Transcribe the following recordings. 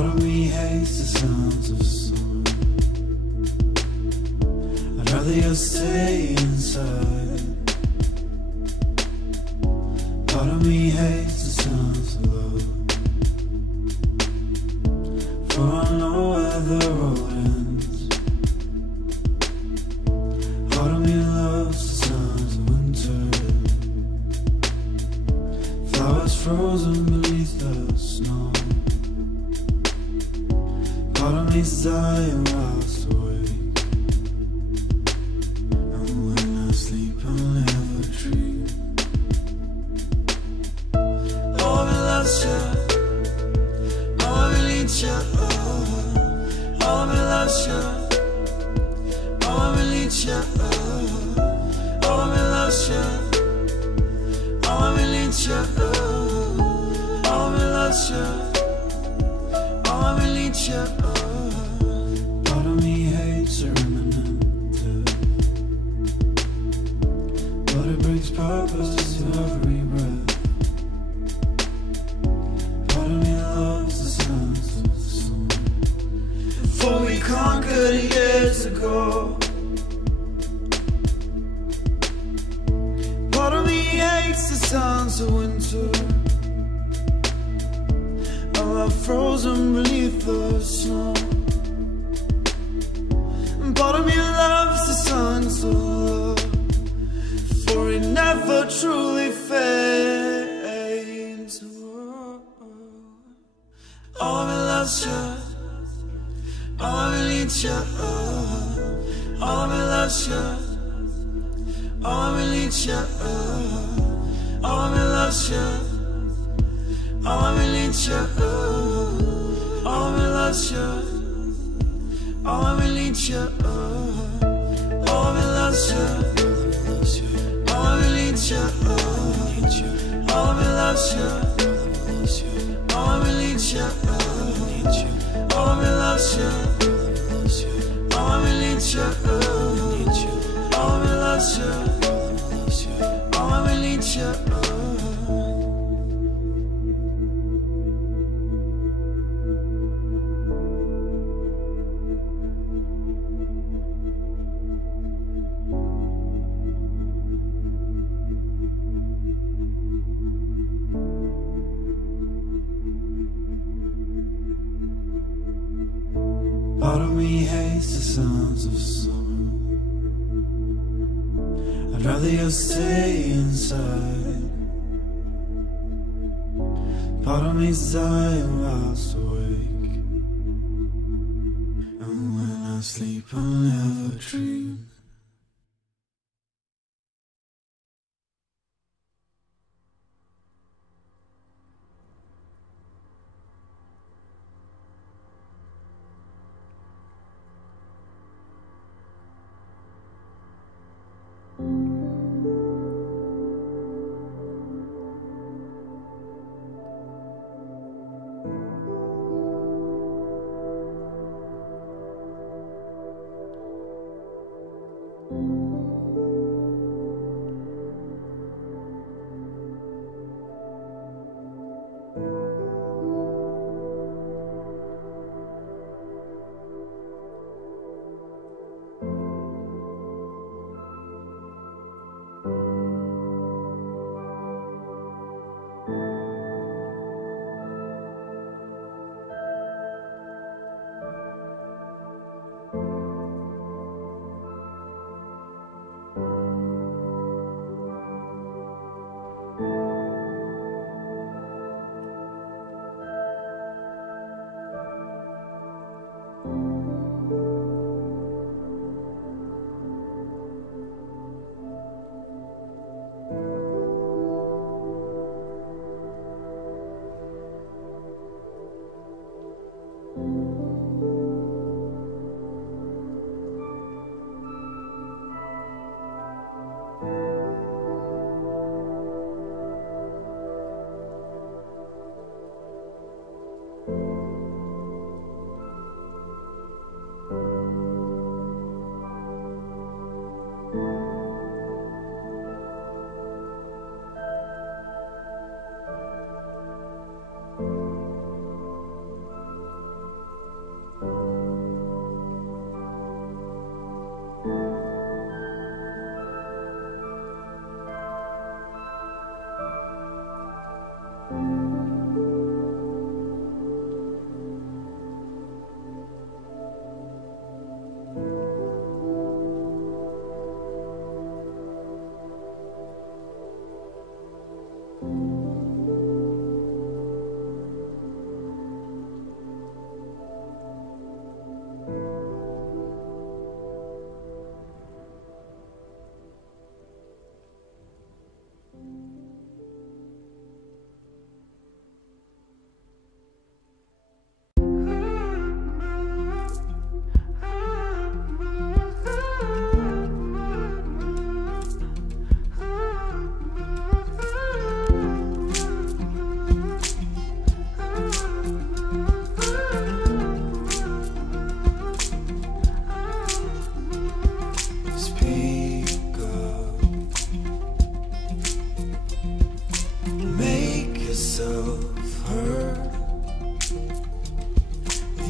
Part of me hates the sounds of summer. I'd rather you stay inside. Part of me hates the sounds of love, for I know where the road ends. Part of me loves the sounds of winter, flowers frozen beneath the snow. Part of me's dying whilst awake, and when I sleep I'll never dream. Oh, I loves you, oh, I need you, oh, I loves you, oh, I need you, oh, I loves you, oh, I need you, oh, I loves you, oh, I need you. Part of me hates a remnant, but it brings purpose to every breath. Part of me loves the sounds of the sun, for we conquered years ago. Part of me hates the sounds of winter, I'm frozen beneath the snow. Part of me loves the songs of love, for it never truly fades. Oh, me loves you, oh, me needs you, oh, me loves you, oh, me needs you, oh, me loves you. Oh, I need you, oh, I loves you, oh, I need you, oh, I loves you, oh, I need you, oh, I loves you, oh, I need you, oh, I loves you, oh, I need you, oh, I loves you, oh, I need you. Part of me hates the sounds of summer. I'd rather you stay inside. Part of me's dying whilst awake, and when I sleep I'll never dream.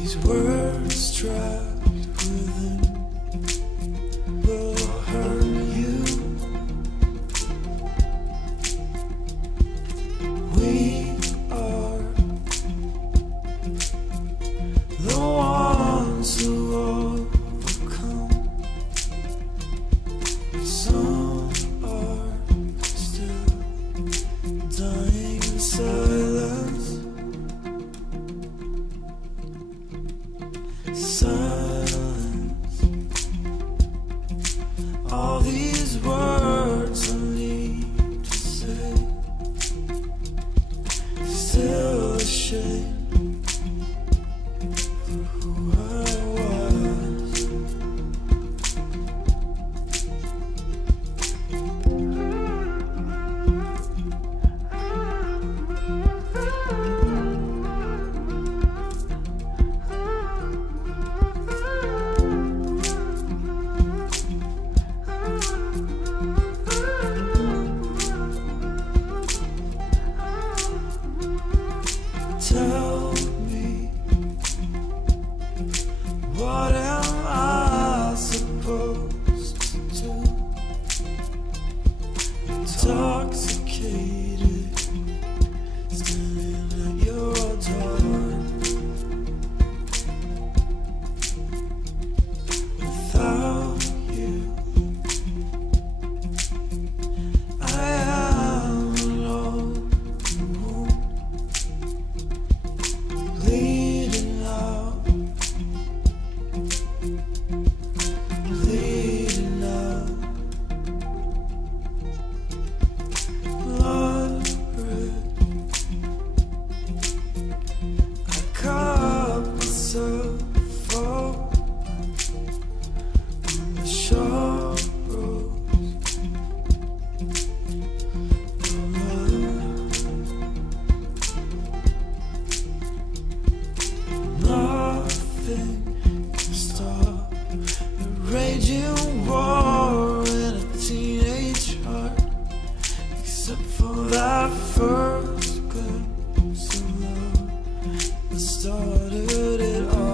these words trapped within will hurt you. We are the ones who overcome. Some are still dying in silence. Silence. All these words I need to say. Still ashamed for who I was. Tell me, what am I supposed to do? Intoxicated, standing at your door. Without you, I am alone. Bleeding out, bleeding out, blood red. I cut myself open on the sharp roads of love. Nothing can stop the raging war in a teenage heart, except for that first glimpse of love that started it all.